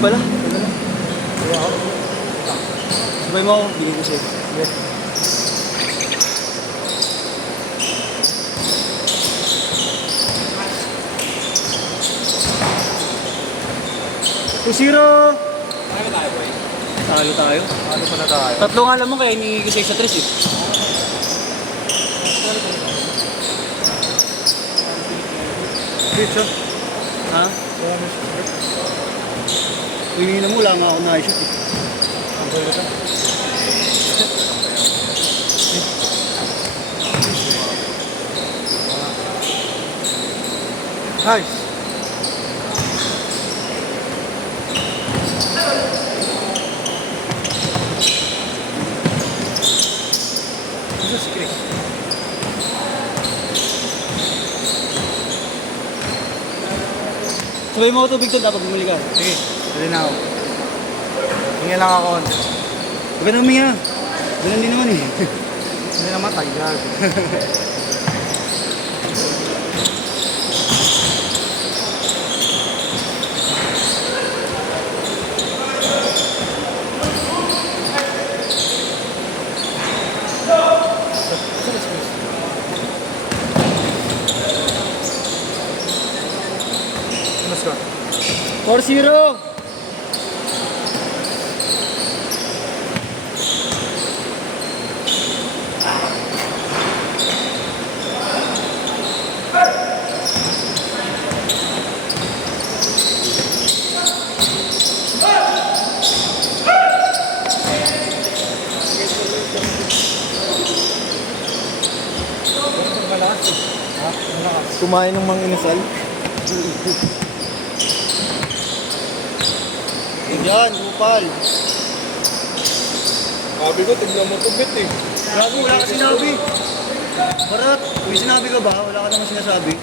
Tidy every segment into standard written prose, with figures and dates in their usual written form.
pala. Sabay mo ako, bigyan ko sa'yo. Okay. 2-0! Ano tayo, boy? Talo tayo. Ano pa na tayo? Tatlo nga lang mo kaya hindi ko sa 3 eh. Pizza? Ha? Hindi na mo, wala nga ako na-shoot eh. Nice! Sige. Sabay mo ako tubig doon, dapat bumili ka. Sige, dali na ako. Hinga lang ako. Huwag ka na huminga. Ganun din naman eh. Hindi naman tagal. Let's go. 4-0! Kumain ng mga inasal. Yan, upal. Sabi ko, tignan mo ito bit eh. Gago, wala ka sinabi. Barat, may sinabi ka ba? Wala ka naman sinasabi.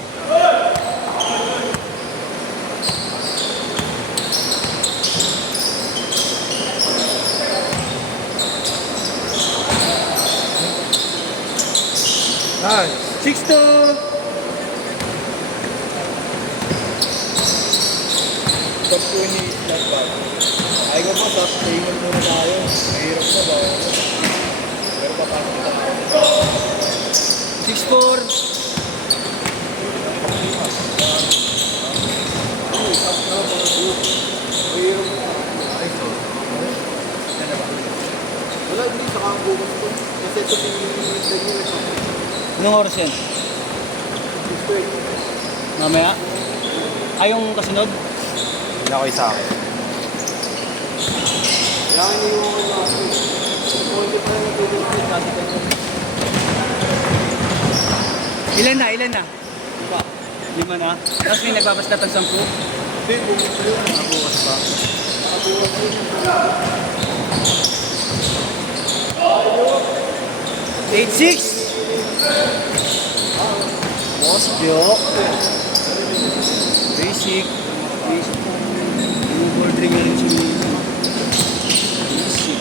Nice. 6-2! Top 20 last back. Ay ko pa, top 10 muna tayo. Mahirap na ba? Pero papasok na tayo. 6-4! Wala, hindi sa kang bukas ko. Kasi ito si Daniel. Anong oras yan? Mamaya? Ay, yung kasunod? Hindi ako isa akin. Kaya iniwan ko na ako. Hindi pa lang natulog ko kasi ganyan. Ilan na? Ilan na? 5 na? Tapos may nagbabaskat ng 10? Hindi, bukas ko yun. Bukas pa. Nakabukas ko yun. 8-6! Boss, joke. Basic. Basic. Yung board ring nga rin sumili. Basic.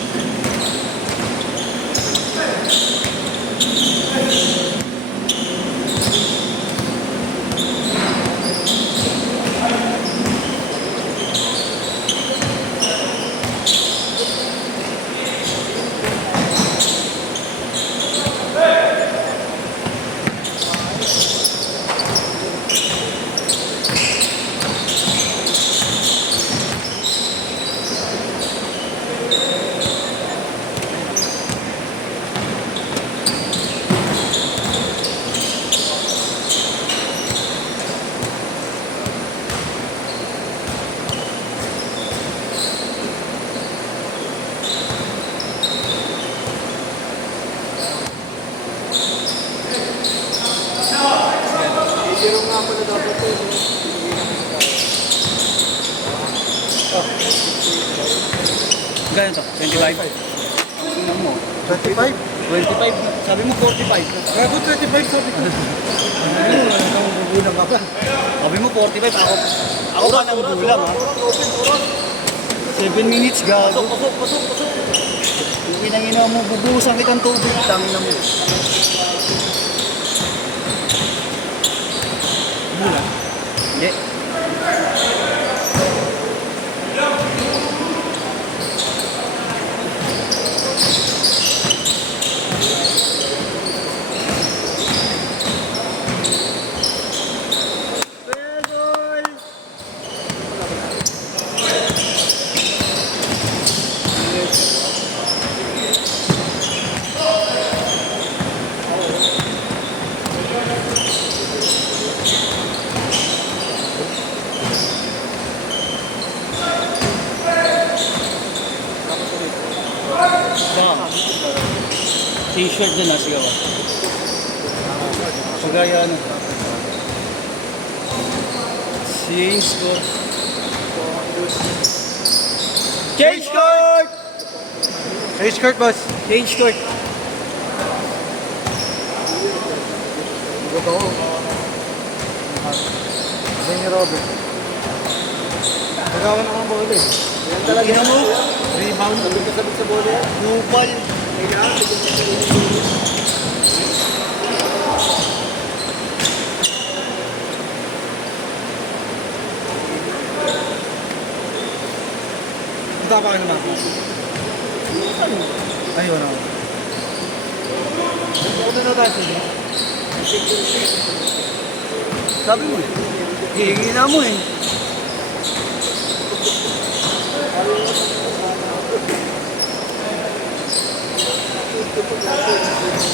Pero nga pala dapat ito. Gano'n to? 25? Tingnan mo. 25? 25? Sabi mo 45. Kaya po 25 sabi ko. Gugulang ka ba? Sabi mo 45. Ako pa nang gulang ha. 7 minutes gago. Pasok. Yung pinangina mo, bubusan kitang tubig. Tangina mo. Mula? Hindi. T-shirt dyan na, sigaw. Kagaya ano. Change court. Change court! Change skirt, boss. Change court. Ito. Sabi ni Robert. Nagawa na kang bola eh. Yan talaga mo. Rebound. Sabit sa bola yan. Lupal. Ito pa ka naman. Ayun ako. Ano na tayo? Sabi mo eh. Hihingi na mo eh.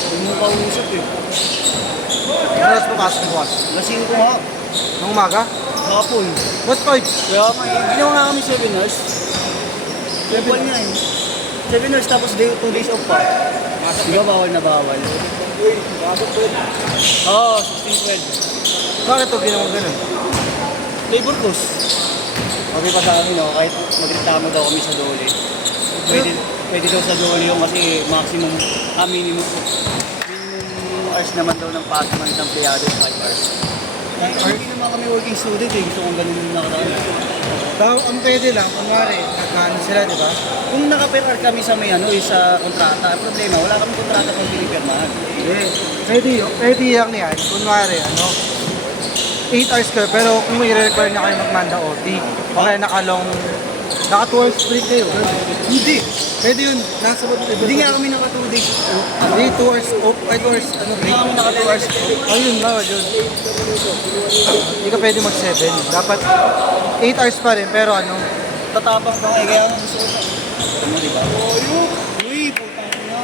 Huwag mo kausap eh. Oras pa pasok mo, boss. Lasing ko nga. Nung umaga? Hapon. What 5? Kaya nga eh. Ginawa nga kami 7 hours. 7 nga eh. 7 hours tapos 2 days off pa. Di ba bawal na bawal? Uy, bakit po? Oo, 16-12. Bakit ito ginawa ganun? Labor cost. Sabi pa sa amin, no, kahit magreklamo daw kami sa dole. Pwede daw sa dole yung kasi minimum hours naman daw ng pasok ng isang empleyado, 5 hours. Kahit hindi naman kami working student eh, gusto kong ganun yung nakaraan. Daw, ang pwede lang, kunwari, nagkano sila, di ba? Kung naka-per-hour kami sa may sa kontrata, problema, wala kami kontrata pang pinipirmahan. Pwede yung yan, kunwari, 8 hours ka, pero kung may require na kayo magmanda OT, o kaya naka 2 hours break kayo. Hindi! Pwede yun, nasa ba? Hindi nga kami naka 2 days. Hindi, 2 hours, 5 hours, Hindi break. nga kami naka 2 hours. Ayun, bawal yun. Hindi ka pwede mag-7. Dapat 8 hours pa rin, pero Tatapang pa nga, kaya nga gusto ko. Ano, di ba? Uy, putang ina.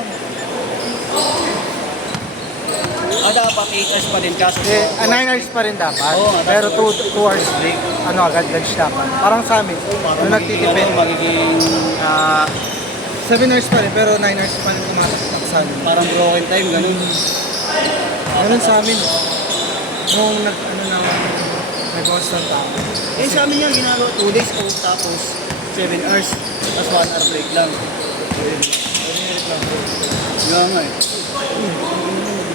Dapat 8 hours pa din kaso. 9 hours pa rin dapat. Oo nga, Pero 2 hours break, agad lunch dapat. Parang sa amin, nagtitipid. Magiging 7 hours pa rin, pero 9 hours pa rin tumatak sa amin. parang broken time, ganun. Ganun sa amin. Nung nag-constant ako. Eh sa amin yan, ginagawa 2 days off tapos 7 hours. Tapos 1 hour break lang. Nga nga eh.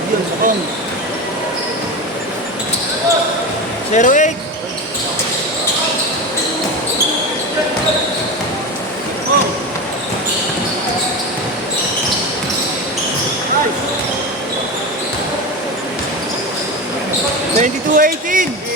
Yan, sakong. 08!22-18!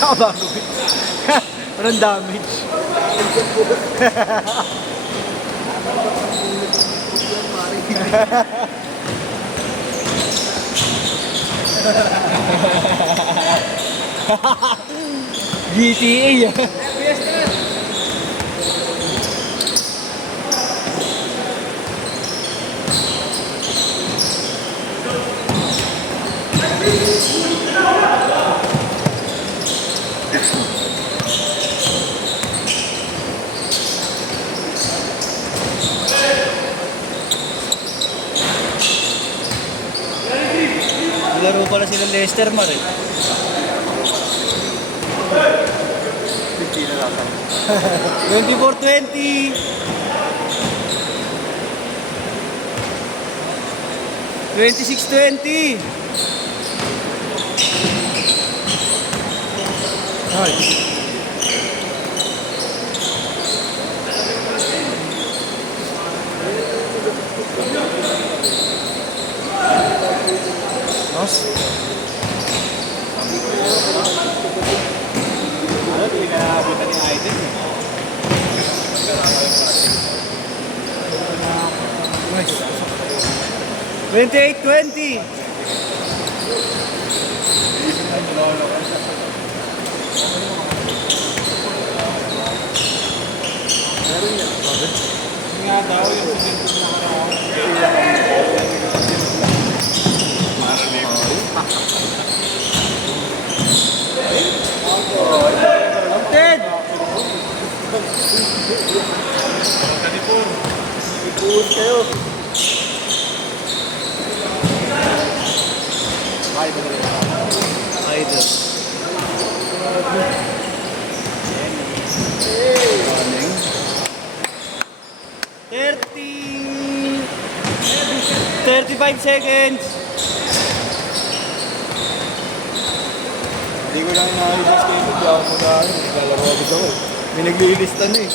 Nakabago. Walang damage. GTA ah. Laro pala sila Leicester Mar eh. 24-20. 26-20. Nice. Nice. Hindi ka nakakita ni Aiden eh. Nice. 28-20. daw yung susunod na Ted! Ipuhos kayo. Ay, ba rin? Idol. Running. 35 seconds. Hindi ko lang inaayos sa schedule. Hindi ako mag-aaral. Lalaro agad ako eh. May naglilista na eh.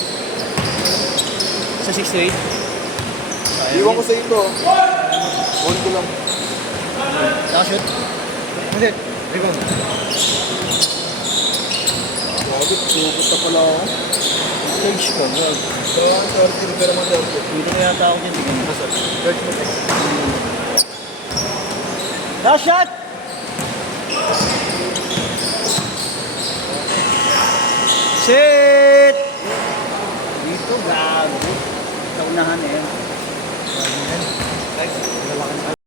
Sa 6 to 8. Iwan ko sa ito. Hold ko lang. Nakashoot. Hindi, rebound. Grabe, sukot na pala ako. Legs ko. Wag. So, ang sorry, pero mag-hold. Dito na yata ako dyan. Sige mo. Search mo. Last shot! Sit! Dito, gago. Sa unahan eh.